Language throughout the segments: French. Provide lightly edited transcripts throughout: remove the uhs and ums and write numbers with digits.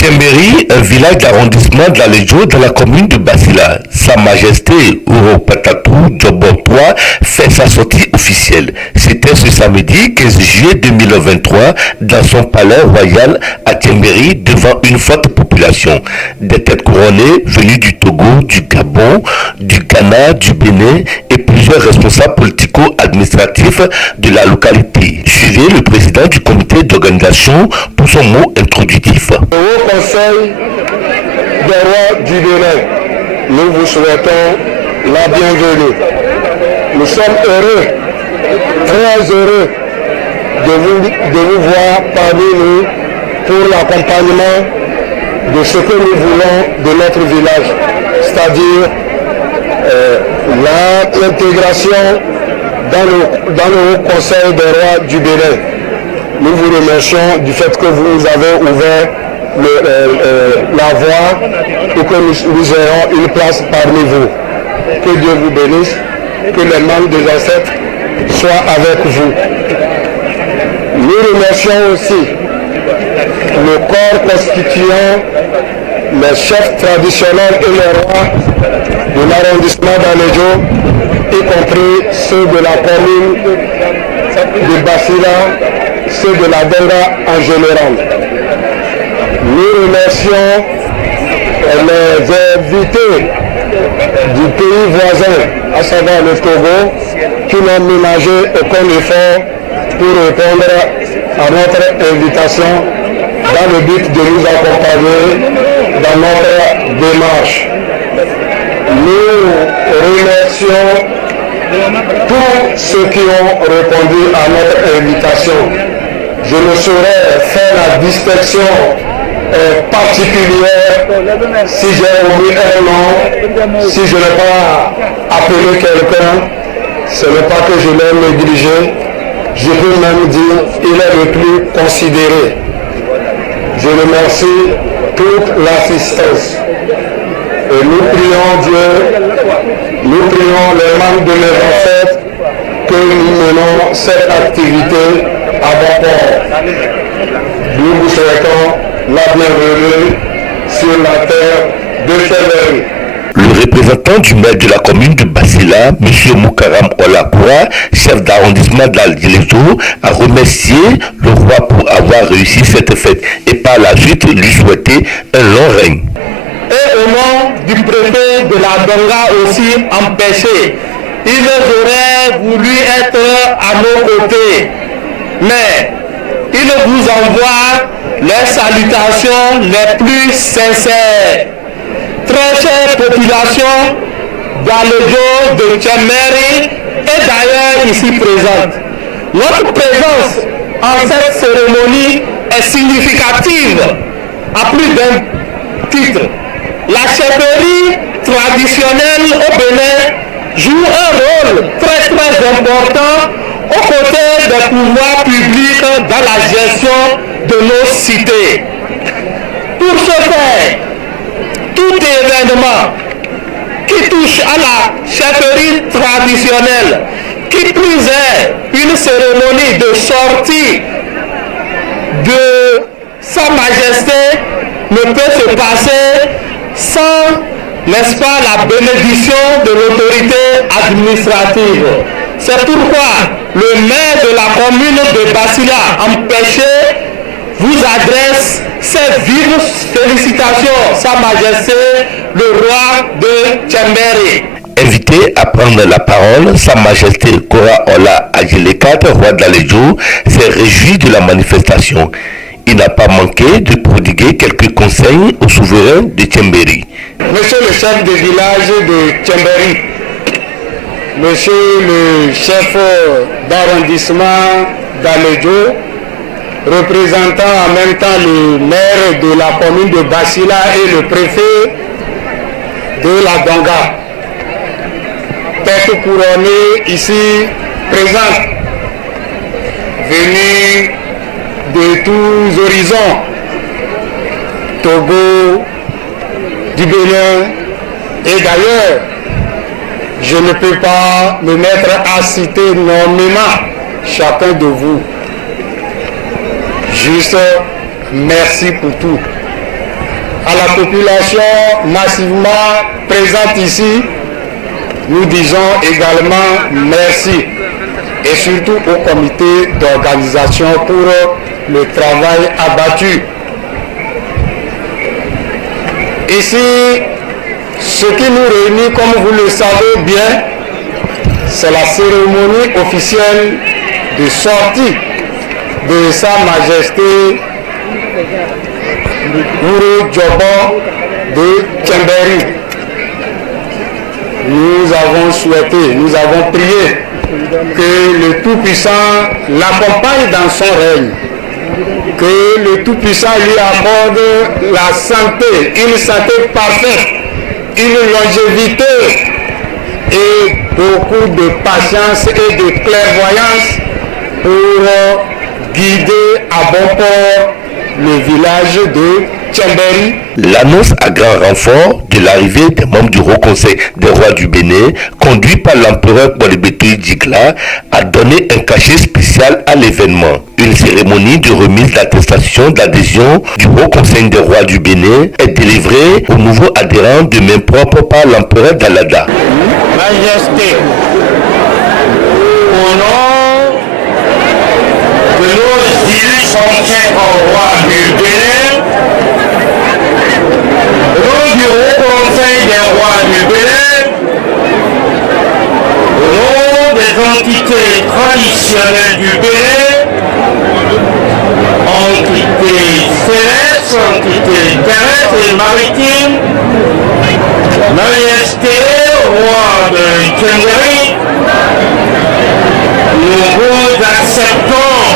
Tchemberi, un village d'arrondissement de la Légion dans la commune de Basila. Sa Majesté Uro Patatou Djobotoa fait sa sortie officielle. C'était ce samedi 15 juillet 2023 dans son palais royal à Tchemberi devant une forte population. Des têtes couronnées venues du Togo, du Gabon, du Ghana, du Bénin et plusieurs responsables politico-administratifs de la localité. Suivez le président du comité d'organisation pour son mot introductif. Au Conseil des rois du Bénin, nous vous souhaitons la bienvenue. Nous sommes heureux, très heureux de vous voir parmi nous pour l'accompagnement de ce que nous voulons de notre village, c'est-à-dire l'intégration dans le Haut Conseil des rois du Bénin. Nous vous remercions du fait que vous nous avez ouvert la voie pour que nous ayons une place parmi vous. Que Dieu vous bénisse, que les membres des ancêtres soient avec vous. Nous remercions aussi le corps constituant les chefs traditionnels et les rois de l'arrondissement d'Aléjo, y compris ceux de la commune de Basila, ceux de la Denga en général. Nous remercions les invités du pays voisin, à savoir le Togo, qui n'ont ménagé aucun effort pour répondre à notre invitation dans le but de nous accompagner dans notre démarche. Nous remercions tous ceux qui ont répondu à notre invitation. Je ne saurais faire la distinction particulière si j'ai omis un nom, si je n'ai pas appelé quelqu'un, ce n'est pas que je l'ai négligé, je peux même dire qu'il est le plus considéré. Je remercie toute l'assistance. Et nous prions Dieu, nous prions les membres de mes ancêtres que nous menons cette activité à bon port. Nous vous souhaitons la bienvenue sur la terre de Tchemberi. Le représentant du maire de la commune de Basila, M. Moukaram Olakoura, chef d'arrondissement d'Al-Dileto, a remercié le roi pour avoir réussi cette fête et par la suite lui souhaiter un long règne. Et au nom du préfet de la Donga aussi empêché, ils auraient voulu être à nos côtés, mais ils vous envoient les salutations les plus sincères. Très chère population d'Aléjo, de Tchemberi et d'ailleurs ici présente. Notre présence en cette cérémonie est significative à plus d'un titre. La chefferie traditionnelle au Bénin joue un rôle très important aux côtés des pouvoirs publics dans la gestion de nos cités. Pour ce faire, tout événement qui touche à la chefferie traditionnelle, qui plus est une cérémonie de sortie de Sa Majesté, ne peut se passer sans, n'est-ce pas, la bénédiction de l'autorité administrative. C'est pourquoi le maire de la commune de Basila, empêché, vous adresse ces vives félicitations, Sa Majesté, le roi de Tchemberi. Invité à prendre la parole, Sa Majesté Kora Ola Adjilekat, roi de la Légion, s'est réjoui de la manifestation. Il n'a pas manqué de prodiguer quelques conseils aux souverains de Tchemberi. Monsieur le chef de village de Tchemberi, monsieur le chef d'arrondissement d'Aléjo, représentant en même temps le maire de la commune de Basila et le préfet de la Donga, tête couronnée ici présente, venus de tous horizons, Togo, du Bénin et d'ailleurs, je ne peux pas me mettre à citer nommément chacun de vous. Juste merci pour tout. à la population massivement présente ici, nous disons également merci. Et surtout au comité d'organisation pour le travail abattu. Ici, ce qui nous réunit, comme vous le savez bien, c'est la cérémonie officielle de sortie de Sa Majesté Wuro Diobo de Tchemberi. Nous avons souhaité, nous avons prié que le Tout-Puissant l'accompagne dans son règne, que le Tout-Puissant lui accorde la santé, une santé parfaite, une longévité et beaucoup de patience et de clairvoyance pour guider à bon port le village de Tchemberi. L'annonce à grand renfort de l'arrivée des membres du Haut Conseil des rois du Bénin, conduit par l'empereur Bolibéto Djigla, a donné un cachet spécial à l'événement. Une cérémonie de remise d'attestation d'adhésion du Haut Conseil des rois du Bénin est délivrée aux nouveaux adhérents de main propre par l'empereur Dalada. Majesté, au nom de nos illustres rois du Bénin, au nom du Haut Conseil des rois du Bénin, au nom des entités traditionnelles du Bénin, entités célestes, entités terrestres et maritimes, Majesté, roi de Tchemberi, nous vous acceptons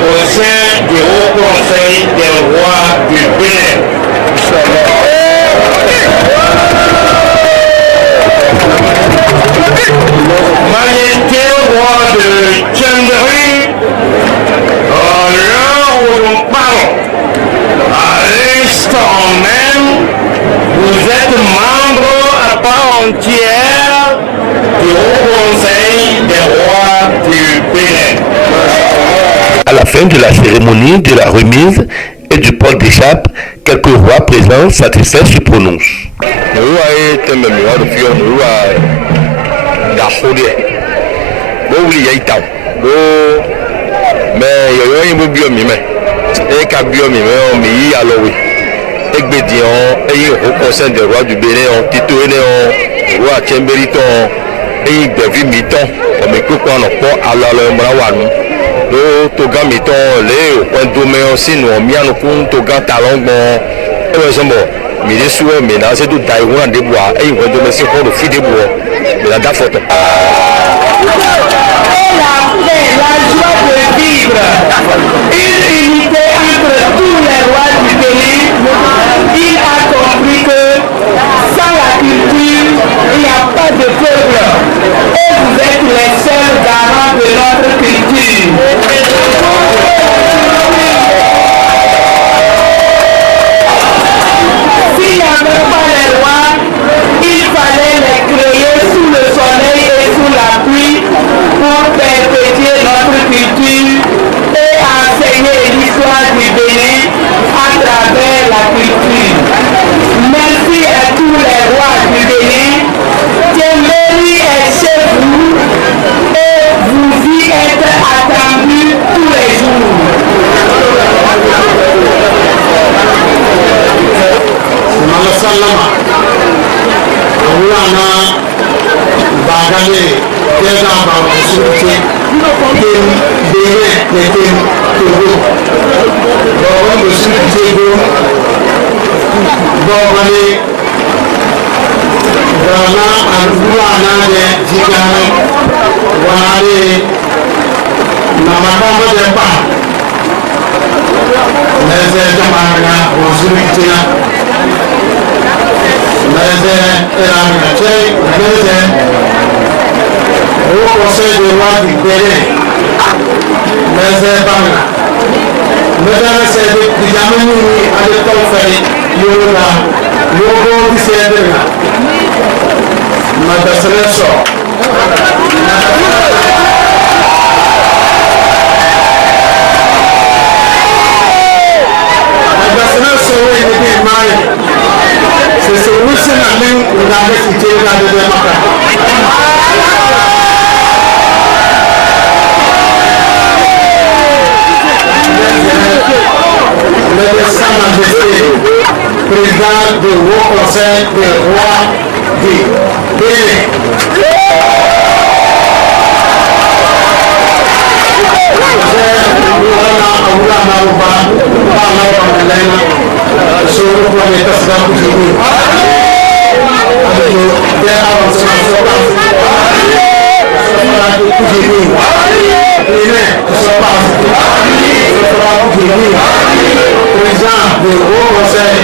au sein du Haut Conseil des rois du Bénin. Majesté, roi de Tchemberi, à l'heure où nous parlons, à l'instant même, vous êtes membre à part entière du Haut Conseil des rois du Bénin. À la fin de la cérémonie de la remise et du port d'échappe, quelques rois présents satisfaits se prononcent. Egbedion et au conseil des rois du Bénin ont titulé roi Tchemberi et Bevi Miton comme écoute on a pas à la Mbrawan le toga Miton les point domaine aussi nous mis en compte toga talon bon heureusement mais les souhaits maintenant c'est tout d'ailleurs des bois et on doit se faire le fil des bois mais la date photo La joie de vivre une unité entre tous les rois du Bénin. Il a compris que sans la culture, il n'y a pas de peuple. Et vous êtes les seuls garants de notre culture. S'il n'y avait pas les rois, il fallait les créer sous le soleil et sous la pluie pour perpétuer notre culture et enseigner l'histoire du Bénin à travers la culture. Merci à tous les rois du Bénin. Tchemberi est chez vous et vous y êtes attendus tous les jours. Salama, Awulana, Bagale, Keza Babusuti, Kim, Bene, Netim, Togo, Bawan Busuti, Bawale, Bana, Awulana, Zikane, Wale, Namakama Depa, Neze Jamana, Busuti, au conseil des rois du Bénin, mesdames et messieurs, Sa Majesté, président du Haut Conseil des rois du Bénin. Président du Haut Conseil,